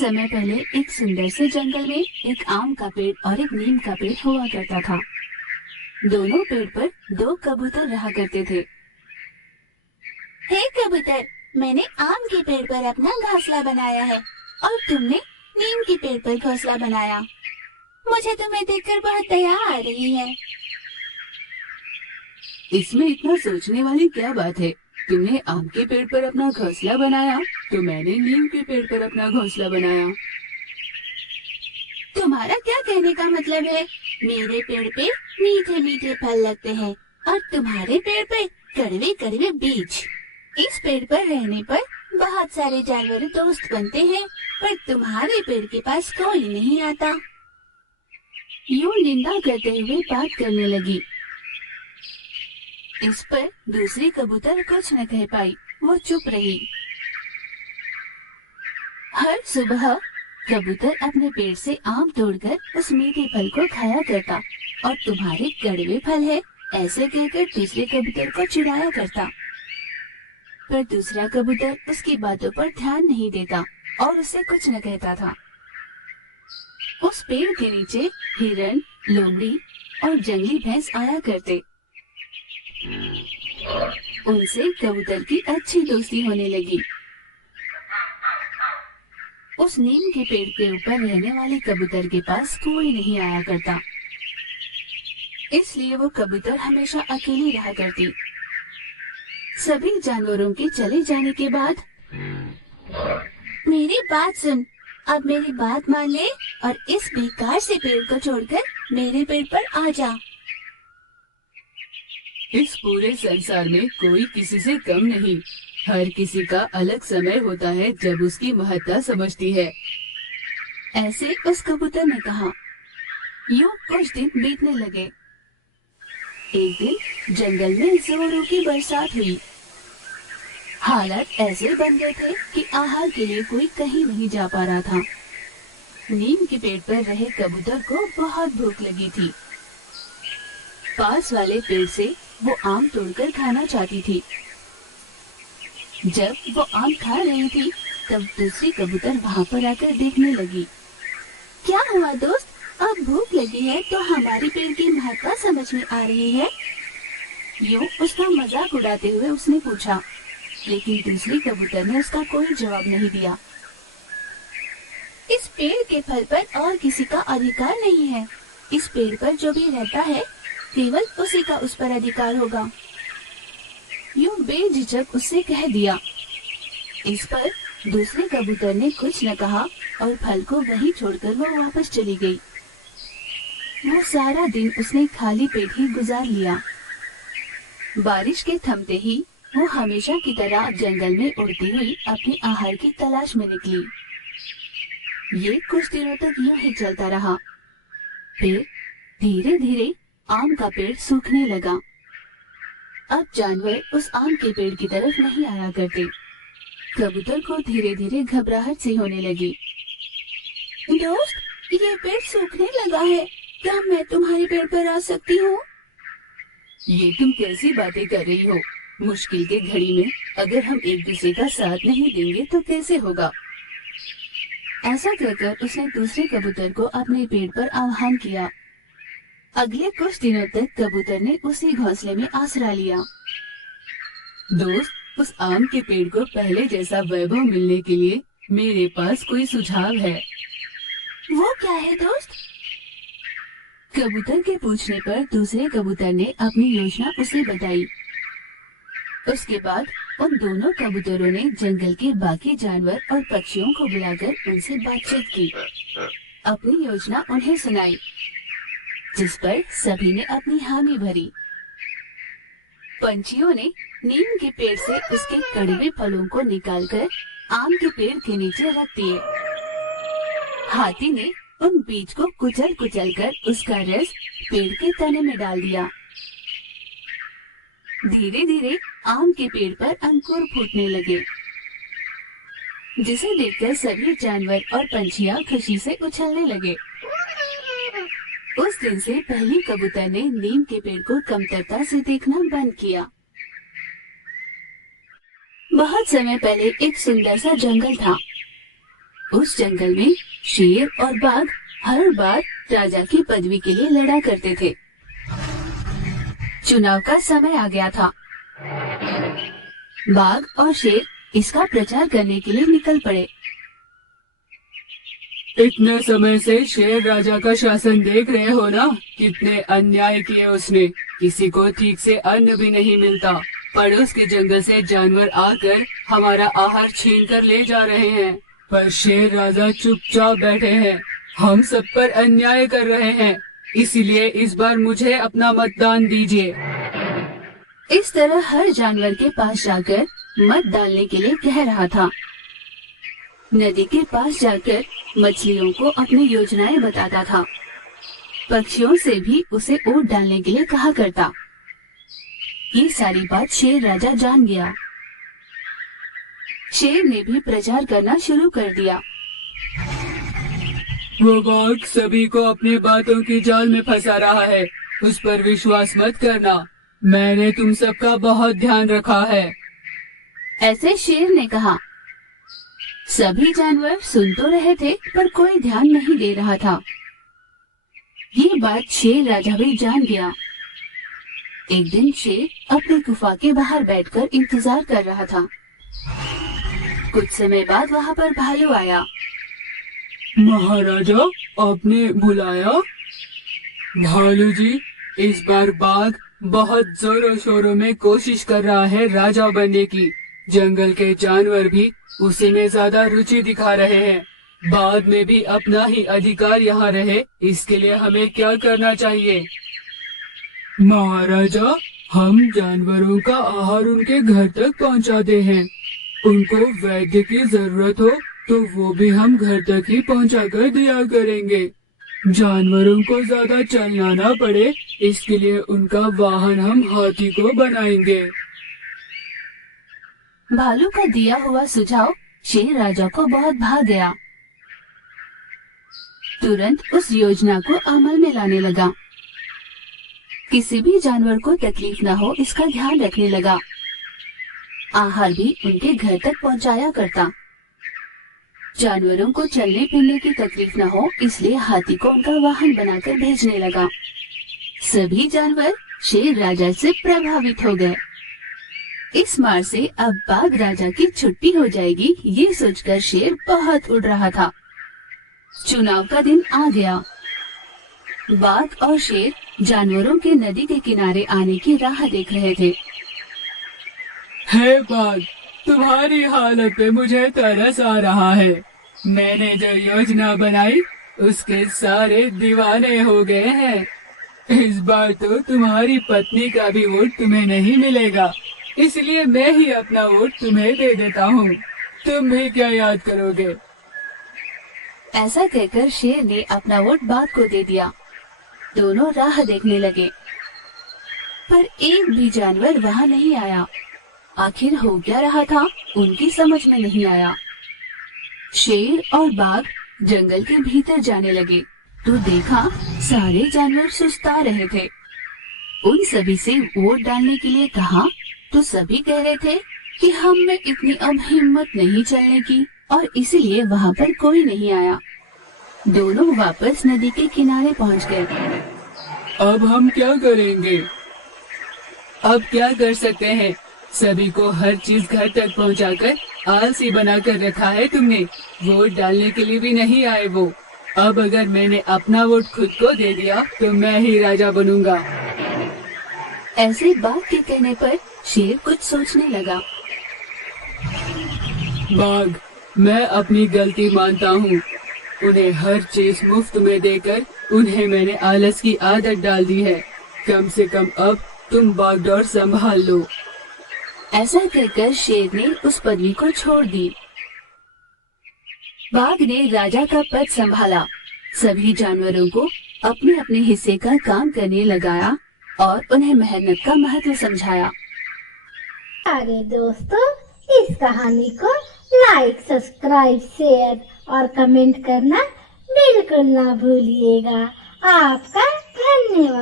समय पहले एक सुंदर से जंगल में एक आम का पेड़ और एक नीम का पेड़ हुआ करता था। दोनों पेड़ पर दो कबूतर रहा करते थे। हे कबूतर, मैंने आम के पेड़ पर अपना घोंसला बनाया है और तुमने नीम के पेड़ पर घोंसला बनाया। मुझे तुम्हें देखकर बहुत दया आ रही है। इसमें इतना सोचने वाली क्या बात है? तुमने आम के पेड़ पर अपना घोंसला बनाया तो मैंने नीम के पेड़ पर अपना घोंसला बनाया। तुम्हारा क्या कहने का मतलब है? मेरे पेड़ पे मीठे मीठे फल लगते हैं और तुम्हारे पेड़ पे कड़वे कड़वे बीज। इस पेड़ पर रहने पर बहुत सारे जानवर दोस्त बनते हैं, पर तुम्हारे पेड़ के पास कोई नहीं आता। यूं निंदा करते हुए बात करने लगी। इस पर दूसरी कबूतर कुछ न कह पाई, वो चुप रही। हर सुबह कबूतर अपने पेड़ से आम तोड़कर उस मीठे फल को खाया करता और तुम्हारे कड़वे फल है ऐसे कहकर दूसरे कबूतर को चिढ़ाया करता। पर दूसरा कबूतर उसकी बातों पर ध्यान नहीं देता और उससे कुछ न कहता था। उस पेड़ के नीचे हिरण, लोमड़ी और जंगली भैंस आया करते। उनसे कबूतर की अच्छी दोस्ती होने लगी। उस नीम के पेड़ के ऊपर रहने वाले कबूतर के पास कोई नहीं आया करता, इसलिए वो कबूतर हमेशा अकेली रहा करती। सभी जानवरों के चले जाने के बाद मेरी बात सुन, अब मेरी बात मान ले और इस बेकार से पेड़ को छोड़कर मेरे पेड़ पर आ जा। इस पूरे संसार में कोई किसी से कम नहीं। हर किसी का अलग समय होता है जब उसकी महत्ता समझती है, ऐसे उस कबूतर ने कहा। यूं कुछ दिन बीतने लगे। एक दिन जंगल में जोरों की बरसात हुई। हालात ऐसे बन गए थे कि आहार के लिए कोई कहीं नहीं जा पा रहा था। नीम के पेड़ पर रहे कबूतर को बहुत भूख लगी थी। पास वाले पेड़ से वो आम तोड़कर खाना चाहती थी। जब वो आम खा रही थी तब दूसरी कबूतर वहाँ पर आकर देखने लगी। क्या हुआ दोस्त, अब भूख लगी है तो हमारे पेड़ की महत्ता समझ में आ रही है? यूं उसका मजाक उड़ाते हुए उसने पूछा, लेकिन दूसरी कबूतर ने उसका कोई जवाब नहीं दिया। इस पेड़ के फल पर और किसी का अधिकार नहीं है। इस पेड़ पर जो भी रहता है केवल उसी का उस पर अधिकार होगा। यूं बेझिझक उससे कह दिया। इस पर दूसरे कबूतर ने कुछ न कहा और फल को वहीं छोड़कर वो वापस चली गई। वो सारा दिन उसने खाली पेट ही गुजार लिया। बारिश के थमते ही वो हमेशा की तरह जंगल में उड़ती हुई अपने आहार की तलाश में निकली। ये कुछ दिनों तक यूं ही चलता रहा। फिर धीरे धीरे आम का पेड़ सूखने लगा। अब जानवर उस आम के पेड़ की तरफ नहीं आया करते। कबूतर को धीरे धीरे घबराहट सी होने लगी। दोस्त, ये पेड़ सूखने लगा है, क्या मैं तुम्हारे पेड़ पर आ सकती हूँ? ये तुम कैसी बातें कर रही हो? मुश्किल के घड़ी में अगर हम एक दूसरे का साथ नहीं देंगे तो कैसे होगा? ऐसा कहकर उसने दूसरे कबूतर को अपने पेड़ पर आह्वान किया। अगले कुछ दिनों तक कबूतर ने उसी घोंसले में आसरा लिया। दोस्त, उस आम के पेड़ को पहले जैसा वैभव मिलने के लिए मेरे पास कोई सुझाव है। वो क्या है दोस्त? कबूतर के पूछने पर दूसरे कबूतर ने अपनी योजना उसे बताई। उसके बाद उन दोनों कबूतरों ने जंगल के बाकी जानवर और पक्षियों को बुलाकर उनसे बातचीत की, अपनी योजना उन्हें सुनाई, जिस पर सभी ने अपनी हामी भरी। पंछियों ने नीम के पेड़ से उसके कड़वे फलों को निकालकर आम के पेड़ के नीचे रख दिए। हाथी ने उन बीज को कुचल कुचल कर उसका रस पेड़ के तने में डाल दिया। धीरे धीरे आम के पेड़ पर अंकुर फूटने लगे, जिसे देखकर सभी जानवर और पंछियां खुशी से उछलने लगे। उस दिन से पहली कबूतर ने नीम के पेड़ को कमतरता से देखना बंद किया। बहुत समय पहले एक सुंदर सा जंगल था। उस जंगल में शेर और बाघ हर बार राजा की पदवी के लिए लड़ा करते थे। चुनाव का समय आ गया था। बाघ और शेर इसका प्रचार करने के लिए निकल पड़े। इतने समय से शेर राजा का शासन देख रहे हो ना, कितने अन्याय किए उसने। किसी को ठीक से अन्न भी नहीं मिलता। पड़ोस के जंगल से जानवर आकर हमारा आहार छीन कर ले जा रहे हैं, पर शेर राजा चुपचाप बैठे हैं। हम सब पर अन्याय कर रहे हैं, इसीलिए इस बार मुझे अपना मतदान दीजिए। इस तरह हर जानवर के पास जाकर मत डालने के लिए कह रहा था। नदी के पास जाकर मछलियों को अपनी योजनाएं बताता था। पक्षियों से भी उसे वोट डालने के लिए कहा करता। ये सारी बात शेर राजा जान गया। शेर ने भी प्रचार करना शुरू कर दिया। वो बाघ सभी को अपनी बातों की जाल में फंसा रहा है, उस पर विश्वास मत करना। मैंने तुम सबका बहुत ध्यान रखा है। ऐसे शेर ने कहा। सभी जानवर सुन तो रहे थे, पर कोई ध्यान नहीं दे रहा था। ये बात शेर राजा भी जान गया। एक दिन शेर अपनी गुफा के बाहर बैठकर इंतजार कर रहा था। कुछ समय बाद वहाँ पर भालू आया। महाराजा, आपने बुलाया? भालू जी, इस बार बाघ बहुत जोरों शोरों में कोशिश कर रहा है राजा बनने की। जंगल के जानवर भी उसी में ज्यादा रुचि दिखा रहे हैं। बाद में भी अपना ही अधिकार यहाँ रहे, इसके लिए हमें क्या करना चाहिए? महाराजा, हम जानवरों का आहार उनके घर तक पहुँचाते हैं। उनको वैद्य की जरूरत हो तो वो भी हम घर तक ही पहुँचा कर दिया करेंगे। जानवरों को ज्यादा चलना ना पड़े, इसके लिए उनका वाहन हम हाथी को बनाएंगे। भालू का दिया हुआ सुझाव शेर राजा को बहुत भा गया। तुरंत उस योजना को अमल में लाने लगा। किसी भी जानवर को तकलीफ न हो, इसका ध्यान रखने लगा। आहार भी उनके घर तक पहुंचाया करता। जानवरों को चलने फिरने की तकलीफ न हो, इसलिए हाथी को उनका वाहन बनाकर भेजने लगा। सभी जानवर शेर राजा से प्रभावित हो गए। इस मार से अब बाघ राजा की छुट्टी हो जाएगी, ये सोचकर शेर बहुत उड़ रहा था। चुनाव का दिन आ गया। बाघ और शेर जानवरों के नदी के किनारे आने की राह देख रहे थे। हे बाघ, तुम्हारी हालत पे मुझे तरस आ रहा है। मैंने जो योजना बनाई उसके सारे दीवाने हो गए हैं। इस बार तो तुम्हारी पत्नी का भी वोट तुम्हें नहीं मिलेगा, इसलिए मैं ही अपना वोट तुम्हें दे देता हूँ। तुम भी क्या याद करोगे? ऐसा कहकर शेर ने अपना वोट बाघ को दे दिया। दोनों राह देखने लगे, पर एक भी जानवर वहाँ नहीं आया। आखिर हो क्या रहा था, उनकी समझ में नहीं आया। शेर और बाघ जंगल के भीतर जाने लगे तो देखा सारे जानवर सुस्ता रहे थे। उन सभी से वोट डालने के लिए कहा तो सभी कह रहे थे कि हम में इतनी अब हिम्मत नहीं चलने की, और इसीलिए वहाँ पर कोई नहीं आया। दोनों वापस नदी के किनारे पहुँच गए। अब हम क्या करेंगे? अब क्या कर सकते हैं? सभी को हर चीज घर तक पहुंचाकर आलसी बनाकर रखा है तुमने। वोट डालने के लिए भी नहीं आए वो। अब अगर मैंने अपना वोट खुद को दे दिया तो मैं ही राजा बनूंगा। ऐसे बाघ के कहने पर शेर कुछ सोचने लगा। बाघ, मैं अपनी गलती मानता हूँ। उन्हें हर चीज मुफ्त में देकर उन्हें मैंने आलस की आदत डाल दी है। कम से कम अब तुम बागडोर संभाल लो। ऐसा कहकर शेर ने उस पदवी को छोड़ दी। बाघ ने राजा का पद संभाला। सभी जानवरों को अपने अपने हिस्से का काम करने लगाया और उन्हें मेहनत का महत्व समझाया। अरे दोस्तों, इस कहानी को लाइक, सब्सक्राइब, शेयर और कमेंट करना बिल्कुल ना भूलिएगा। आपका धन्यवाद।